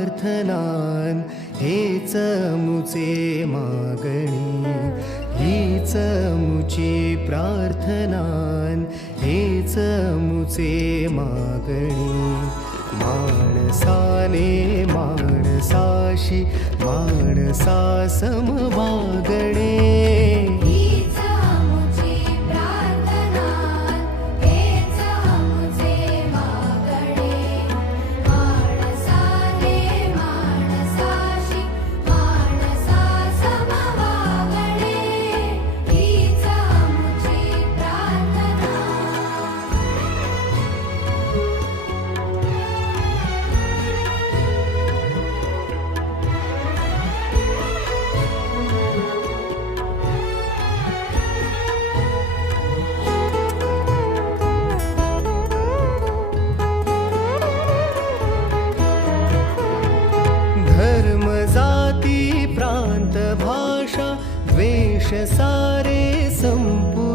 प्रार्थनान हेच मुचे मागणी, हीच मुची प्रार्थनान हेच मुचे मागणी. माणसाने माणसाशी माणसा सम वागणे, धर्म जाती प्रांत भाषा द्वेष सारे संपू